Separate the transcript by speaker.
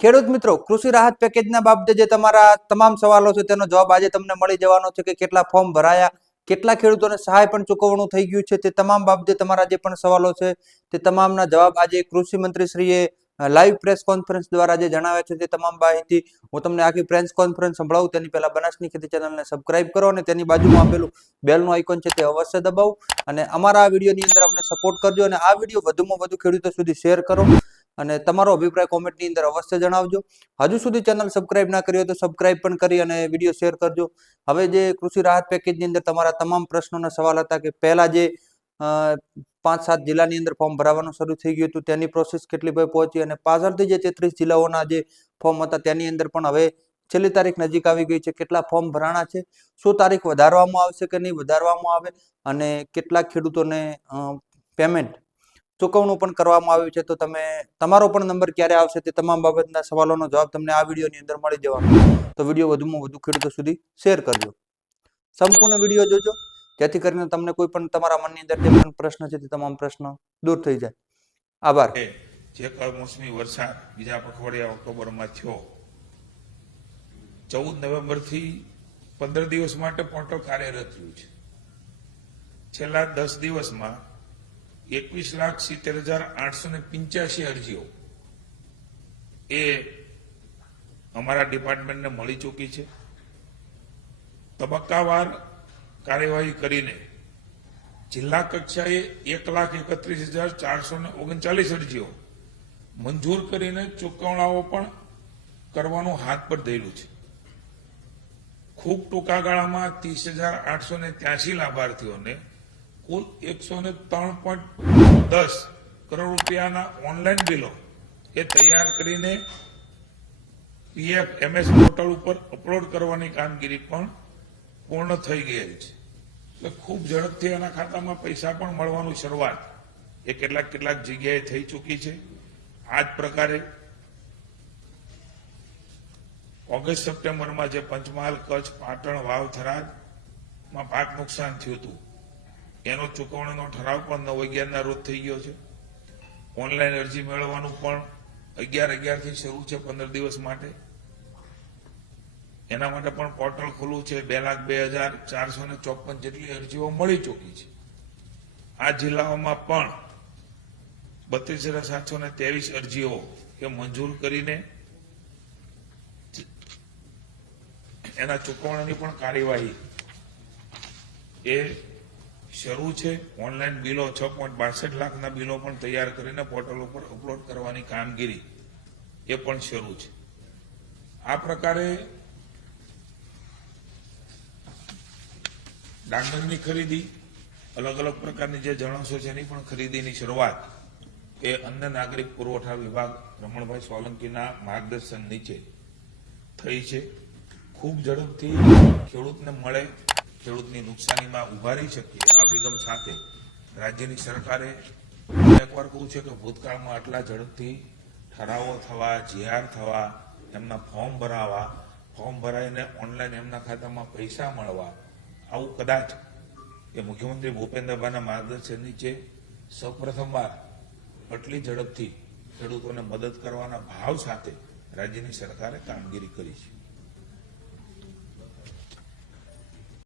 Speaker 1: ખેડૂત મિત્રો, કૃષિ રાહત પેકેજના બાબતે જે તમારા તમામ સવાલો છે તેનો જવાબ આજે તમને મળી જવાનો છે કે કેટલા ફોર્મ ભરાયા, કેટલા ખેડૂતોને સહાય પણ ચૂકવણું થઈ ગયું છે તે તમામ બાબતે તમારા જે પણ સવાલો છે તે તમામના જવાબ આજે કૃષિ મંત્રીશ્રીએ લાઈવ પ્રેસ કોન્ફરન્સ દ્વારા જે જણાવ્યા છે તે તમામ માહિતી હું તમને આખી પ્રેસ કોન્ફરન્સ સંભળાવું, તેની પહેલા બનાસની ખેતી ચેનલને સબસ્ક્રાઇબ કરો અને તેની બાજુમાં આપેલું બેલનું આઇકોન છે તે અવશ્ય દબાવો અને અમારા આ વિડીયોની અંદર અમને સપોર્ટ કરજો અને આ વીડિયો વધુમાં વધુ ખેડૂતો સુધી શેર કરો. અને તમારો અભિપ્રાય કોમેન્ટની અંદર અવશ્ય જણાવજો. હજુ સુધી ચેનલ સબસ્ક્રાઇબ ના કરી હોય તો સબસ્ક્રાઇબ પણ કરી અને વીડિયો શેર કરજો. હવે જે કૃષિ રાહત પેકેજની અંદર તમારા તમામ પ્રશ્નોના સવાલ હતા કે પહેલા જે પાંચ સાત જિલ્લાની અંદર ફોર્મ ભરાવાનું શરૂ થઈ ગયું હતું તેની પ્રોસેસ કેટલી ભાઈ પહોંચી અને પાછળથી જે તેત્રીસ જિલ્લાઓના જે ફોર્મ હતા તેની અંદર પણ હવે છેલ્લી તારીખ નજીક આવી ગઈ છે. કેટલા ફોર્મ ભરાણા છે? શું તારીખ વધારવામાં આવશે કે નહીં વધારવામાં આવે? અને કેટલા ખેડૂતોને પેમેન્ટ ચૂકવણું પણ કરવામાં આવ્યું છે, તો તમે, તમારો પણ નંબર ક્યારે આવશે તે તમામ બાબતના સવાલોનો જવાબ તમને આ વિડીયોની અંદર મળી જવાનો તો વીડિયો વધુમાં વધુ ખેડૂતો સુધી શેર કરજો. સંપૂર્ણ વીડિયો જોજો, જેથી કરીને તમને કોઈ પણ તમારા મનની અંદર જે પણ પ્રશ્ન છે તે તમામ પ્રશ્ન દૂર થઈ જાય. આભાર.
Speaker 2: જે કમોસમી વરસાદ બીજા પખવાડિયા ઓક્ટોબરમાં થયો, ચૌદ નવેમ્બરથી પંદર દિવસ માટે પોટો કાર્યરત રહ્યું છે. છેલ્લા દસ દિવસમાં એકવીસ લાખ સિત્તેર હજાર આઠસો ને પિંચ્યાસી અરજીઓ. એ અમારા ડિપાર્ટમેન્ટને મળી ચૂકી છે. તબક્કાવાર કાર્યવાહી કરીને જિલ્લા કક્ષાએ એક લાખ એકત્રીસ હજાર ચારસો ને ઓગણચાલીસ અરજીઓ મંજૂર કરીને ચૂકવણાઓ પણ કરવાનું હાથ પર ધરેલું છે. ખૂબ ટૂંકા ગાળામાં ત્રીસ હજાર આઠસો ને ત્યાસી લાભાર્થીઓને કુલ એકસો ને ત્રણ પોઈન્ટ દસ કરોડ રૂપિયાના ઓનલાઈન બિલો એ તૈયાર કરીને પીએફ એમએસ પોર્ટલ ઉપર અપલોડ કરવાની કામગીરી પણ પૂર્ણ થઈ ગયેલ છે. એટલે ખૂબ ઝડપથી એના ખાતામાં પૈસા પણ મળવાનું શરૂઆત એ કેટલાક કેટલાક જગ્યાએ થઈ ચૂકી છે. આ જ પ્રકારે ઓગસ્ટ, સપ્ટેમ્બરમાં જે પંચમહાલ, કચ્છ, પાટણ વાવ થરાદમાં પાક નુકસાન થયું હતું. એનો ચૂકવણીનો ઠરાવ પણ નવ અગિયારના રોજ થઈ ગયો છે. ઓનલાઈન અરજી મેળવવાનું પણ અગિયાર અગિયારથી શરૂ છે પંદર દિવસ માટે. એના માટે પણ પોર્ટલ ખુલ્લું છે. બે લાખ બે હજાર ચારસો ને ચોપન જેટલી અરજીઓ મળી ચૂકી છે. આ જિલ્લાઓમાં પણ બત્રીસ હજાર સાતસો ને ત્રેવીસ અરજીઓ એ મંજૂર કરીને એના ચૂકવણાની પણ કાર્યવાહી એ શરૂ છે. ઓનલાઈન બિલો છ પોઈન્ટ બાસઠ લાખના બિલો પણ તૈયાર કરીને પોર્ટલ ઉપર અપલોડ કરવાની કામગીરી એ પણ શરૂ છે. આ પ્રકારે ડાંગરની ખરીદી, અલગ અલગ પ્રકારની જે જણસો છે એની પણ ખરીદીની શરૂઆત એ અન્ન નાગરિક પુરવઠા વિભાગ રમણભાઈ સોલંકીના માર્ગદર્શન નીચે થઈ છે. ખૂબ ઝડપથી ખેડૂતને મળે ખેડૂતની નુકસાનીમાં ઊભા રહી શકીએ. આ અભિગમ સાથે રાજ્યની સરકારે એકવાર કહું છે કે ભૂતકાળમાં આટલા ઝડપથી ઠરાવો થવા જીઆર થવા, એમના ફોર્મ ભરાવા, ફોર્મ ભરાઈને ઓનલાઈન એમના ખાતામાં પૈસા મળવા, આવું કદાચ એ મુખ્યમંત્રી ભૂપેન્દ્રભાઈના માર્ગદર્શન નીચે સૌપ્રથમવાર આટલી ઝડપથી ખેડૂતોને મદદ કરવાના ભાવ સાથે રાજ્યની સરકારે કામગીરી કરી છે.